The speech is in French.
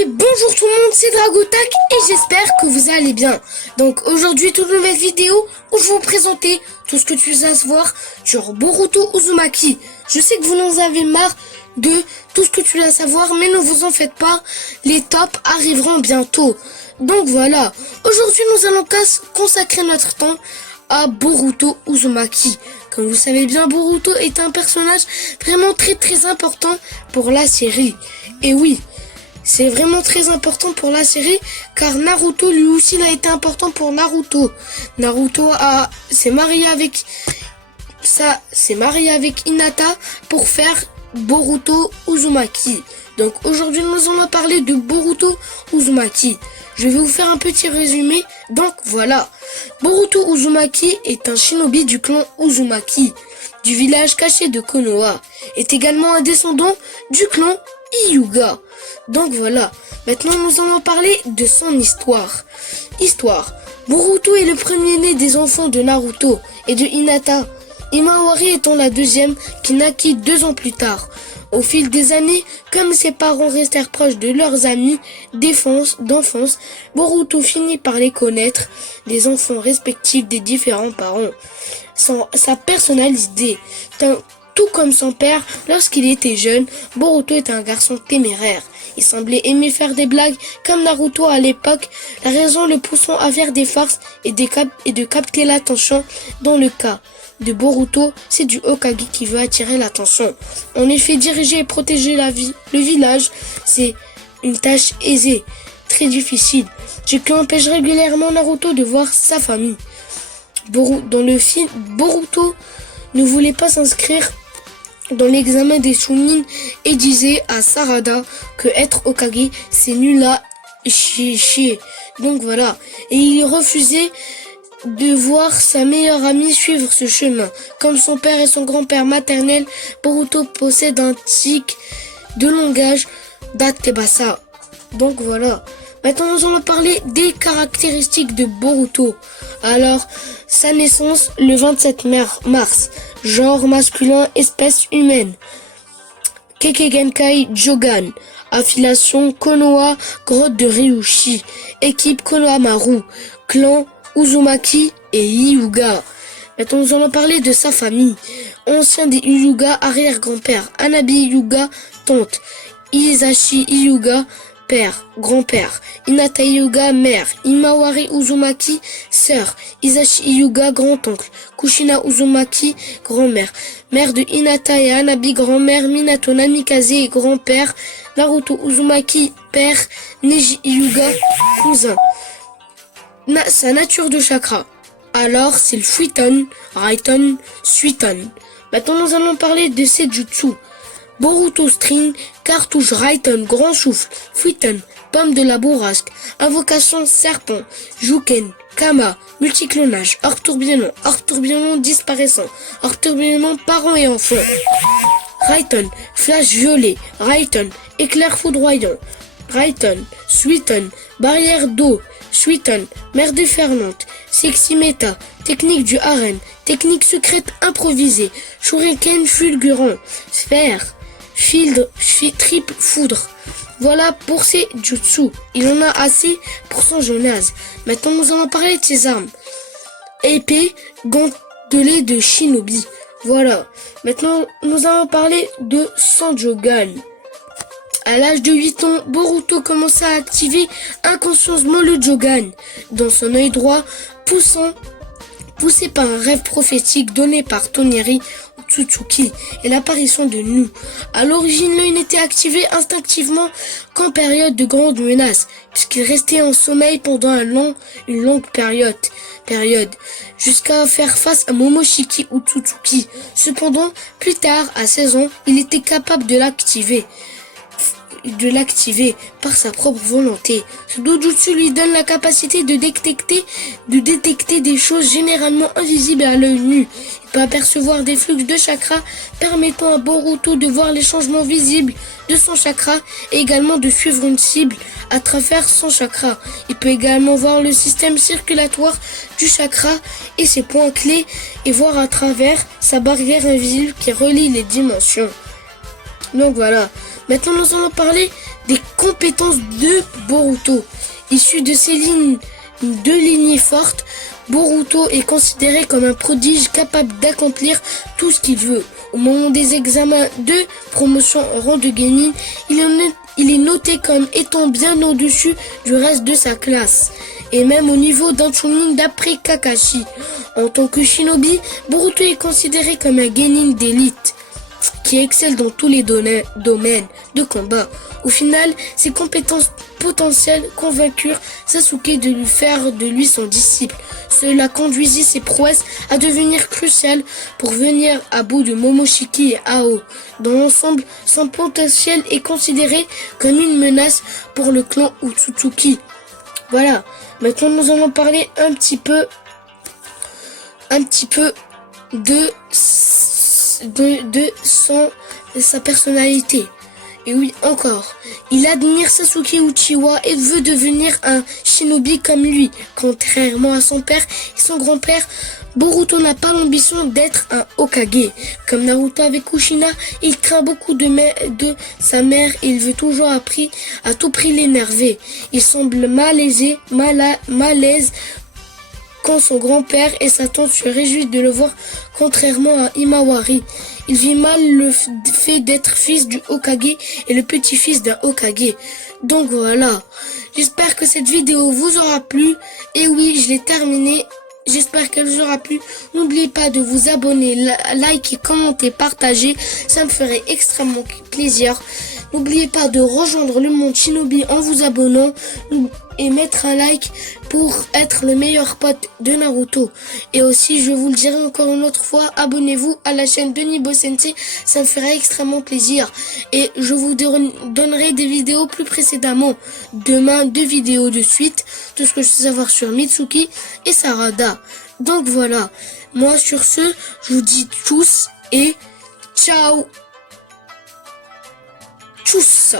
Et bonjour tout le monde, c'est Dragotac et j'espère que vous allez bien. Donc aujourd'hui, toute nouvelle vidéo où je vais vous présenter tout ce que tu vas savoir sur Boruto Uzumaki. Je sais que vous en avez marre de tout ce que tu vas savoir, mais ne vous en faites pas, les tops arriveront bientôt. Donc voilà, aujourd'hui nous allons consacrer notre temps à Boruto Uzumaki. Comme vous savez bien, Boruto est un personnage vraiment très important pour la série. Et oui, c'est vraiment très important pour la série car Naruto lui aussi il a été important pour Naruto. Naruto s'est marié avec Hinata pour faire Boruto Uzumaki. Donc aujourd'hui nous allons parler de Boruto Uzumaki. Je vais vous faire un petit résumé. Donc voilà, Boruto Uzumaki est un shinobi du clan Uzumaki, du village caché de Konoha. Est également un descendant du clan Hyuga. Donc voilà, maintenant nous allons parler de son histoire. Boruto est le premier-né des enfants de Naruto et de Hinata, Himawari étant la deuxième qui naquit 2 ans plus tard. Au fil des années, comme ses parents restèrent proches de leurs amis d'enfance, Boruto finit par les connaître, les enfants respectifs des différents parents. Sa personnalité, tout comme son père, lorsqu'il était jeune, Boruto est un garçon téméraire. Il semblait aimer faire des blagues comme Naruto à l'époque, la raison le poussant à faire des farces et de capter l'attention. Dans le cas de Boruto, c'est du Hokage qui veut attirer l'attention. En effet, diriger et protéger le village, c'est une tâche aisée, très difficile, ce qui empêche régulièrement Naruto de voir sa famille. Dans le film, Boruto ne voulait pas s'inscrire dans l'examen des Chunin et disait à Sarada que être Hokage c'est nul à chier. Donc voilà, et il refusait de voir sa meilleure amie suivre ce chemin. Comme son père et son grand-père maternel, Boruto possède un tic de langage d'Atebasa. Donc voilà. Maintenant nous allons parler des caractéristiques de Boruto. Alors, sa naissance le 27 mars, genre masculin, espèce humaine, Kekkei Jogan, affiliation Konoha, grotte de Ryushi, équipe Konohamaru, clan Uzumaki et Hyuga. Maintenant nous allons parler de sa famille. Ancien des Hyuga, arrière-grand-père, Hanabi Hyuga, tante, Hisashi Hyuga, père, grand-père, Hinata Hyuga, mère, Himawari Uzumaki, sœur, Hisashi Hyuga, grand-oncle, Kushina Uzumaki, grand-mère, mère de Hinata et Hanabi, grand-mère, Minato Namikaze, grand-père, Naruto Uzumaki, père, Neji Hyuga, cousin. Sa nature de chakra. Alors, c'est le Fuiton, Raiton, Suiton. Maintenant, nous allons parler de ses jutsu. Boruto String, cartouche Raiton, grand souffle, Fuiton, pomme de la bourrasque, invocation serpent, Juken, Kama, multiclonage, hors tourbillon disparaissant, hors tourbillon parents et enfants. Raiton, flash violet, Raiton, éclair foudroyant, Raiton, Suiton, barrière d'eau, Suiton, mer déferlante, sexy méta, technique du harem, technique secrète improvisée, shuriken fulgurant, sphère, triple foudre. Voilà pour ses jutsu. Il en a assez pour son jeunesse. Maintenant nous allons parler de ses armes. Épée, gantelet de shinobi. Voilà. Maintenant nous allons parler de Sanjogan. À l'âge de 8 ans, Boruto commença à activer inconsciemment le Jogan dans son œil droit, poussé par un rêve prophétique donné par Toneri Otsutsuki et l'apparition de Nu. À l'origine, l'œil n'était activé instinctivement qu'en période de grande menace, puisqu'il restait en sommeil pendant une longue période, jusqu'à faire face à Momoshiki Otsutsuki. Cependant, plus tard, à 16 ans, il était capable de l'activer par sa propre volonté. Ce dojutsu lui donne la capacité de détecter des choses généralement invisibles à l'œil nu. Il peut apercevoir des flux de chakras permettant à Boruto de voir les changements visibles de son chakra et également de suivre une cible à travers son chakra. Il peut également voir le système circulatoire du chakra et ses points clés et voir à travers sa barrière invisible qui relie les dimensions. Donc voilà. Maintenant, nous allons parler des compétences de Boruto. Issu de ces lignes de lignées fortes, Boruto est considéré comme un prodige capable d'accomplir tout ce qu'il veut. Au moment des examens de promotion en rang de genin, il est noté comme étant bien au-dessus du reste de sa classe. Et même au niveau d'un Chunin d'après Kakashi. En tant que shinobi, Boruto est considéré comme un genin d'élite qui excelle dans tous les domaines de combat. Au final, ses compétences potentielles convaincurent Sasuke de lui faire de lui son disciple. Cela conduisit ses prouesses à devenir cruciales pour venir à bout de Momoshiki et Ao. Dans l'ensemble, son potentiel est considéré comme une menace pour le clan Otsutsuki. Voilà, maintenant nous allons parler un petit peu de sa personnalité. Et oui, encore, il admire Sasuke Uchiwa et veut devenir un shinobi comme lui. Contrairement à son père et son grand-père, Boruto n'a pas l'ambition d'être un Hokage. Comme Naruto avec Kushina, il craint beaucoup de sa mère et il veut toujours à tout prix l'énerver. Il semble malaise quand son grand-père et sa tante se réjouissent de le voir, contrairement à Himawari. Il vit mal le fait d'être fils du Hokage et le petit-fils d'un Hokage. Donc voilà, j'espère que cette vidéo vous aura plu. Et oui, je l'ai terminée. J'espère qu'elle vous aura plu. N'oubliez pas de vous abonner, liker, commenter, partager. Ça me ferait extrêmement plaisir. N'oubliez pas de rejoindre le monde Shinobi en vous abonnant et mettre un like pour être le meilleur pote de Naruto. Et aussi, je vous le dirai encore une autre fois, abonnez-vous à la chaîne de Nibo Sensei, ça me ferait extrêmement plaisir. Et je vous donnerai des vidéos plus précédemment. Demain, 2 vidéos de suite, tout ce que je sais savoir sur Mitsuki et Sarada. Donc voilà, moi sur ce, je vous dis tchuss et ciao. Tchuss.